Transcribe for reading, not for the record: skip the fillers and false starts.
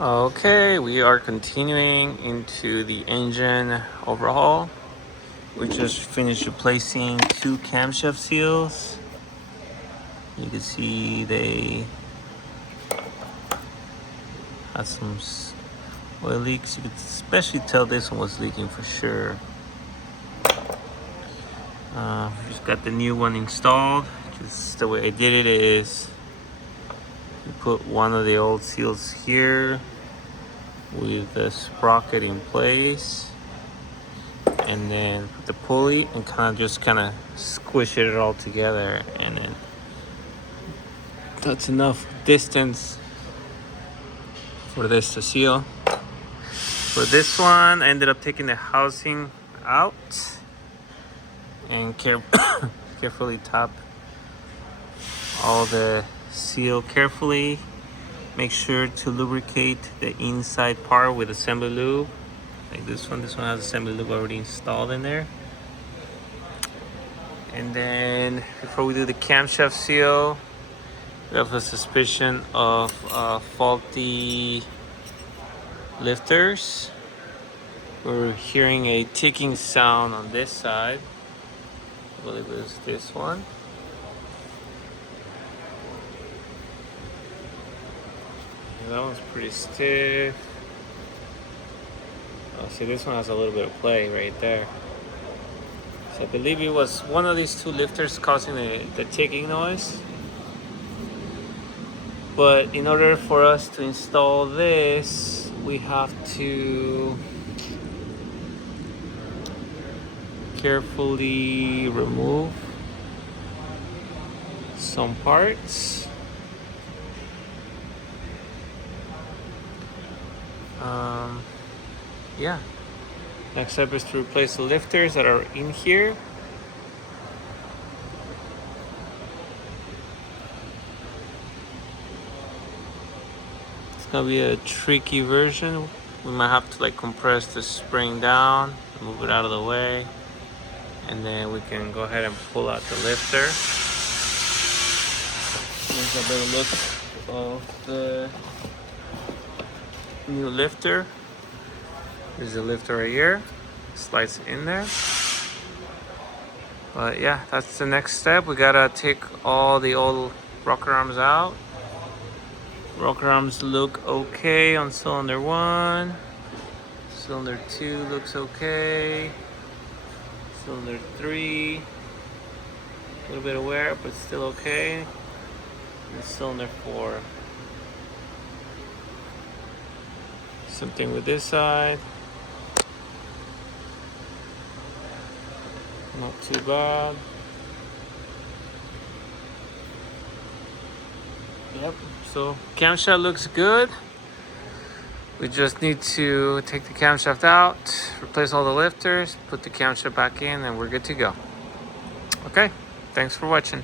Okay, we are continuing into the engine overhaul. We just finished replacing two camshaft seals. You can see they had some oil leaks. You could especially tell this one was leaking for sure. Just got the new one installed. Just the way I did it is you put one of the old seals here with the sprocket in place, and then put the pulley and kind of squish it all together, and then that's enough distance for this to seal. For this one, I ended up taking the housing out and carefully top all the seal carefully. Make sure to lubricate the inside part with assembly lube. Like this one has assembly lube already installed in there. And then before we do the camshaft seal, we have a suspicion of faulty lifters. We're hearing a ticking sound on this side. I believe it was this one. That one's pretty stiff. Oh, see, this one has a little bit of play right there. So I believe it was one of these two lifters causing the ticking noise. But in order for us to install this, we have to carefully remove some parts. Yeah. Next step is to replace the lifters that are in here. It's gonna be a tricky version. We might have to compress the spring down, move it out of the way, and then we can go ahead and pull out the lifter. Here's a better look of the new lifter. There's a lifter right here, slides in there. But yeah, that's the next step. We gotta take all the old rocker arms out. Rocker arms look okay on cylinder 1. Cylinder 2 looks okay. Cylinder 3, a little bit of wear, but still okay. And cylinder 4. Same thing with this side. Not too bad. Yep, so camshaft looks good. We just need to take the camshaft out, replace all the lifters, put the camshaft back in, and we're good to go. Okay, thanks for watching.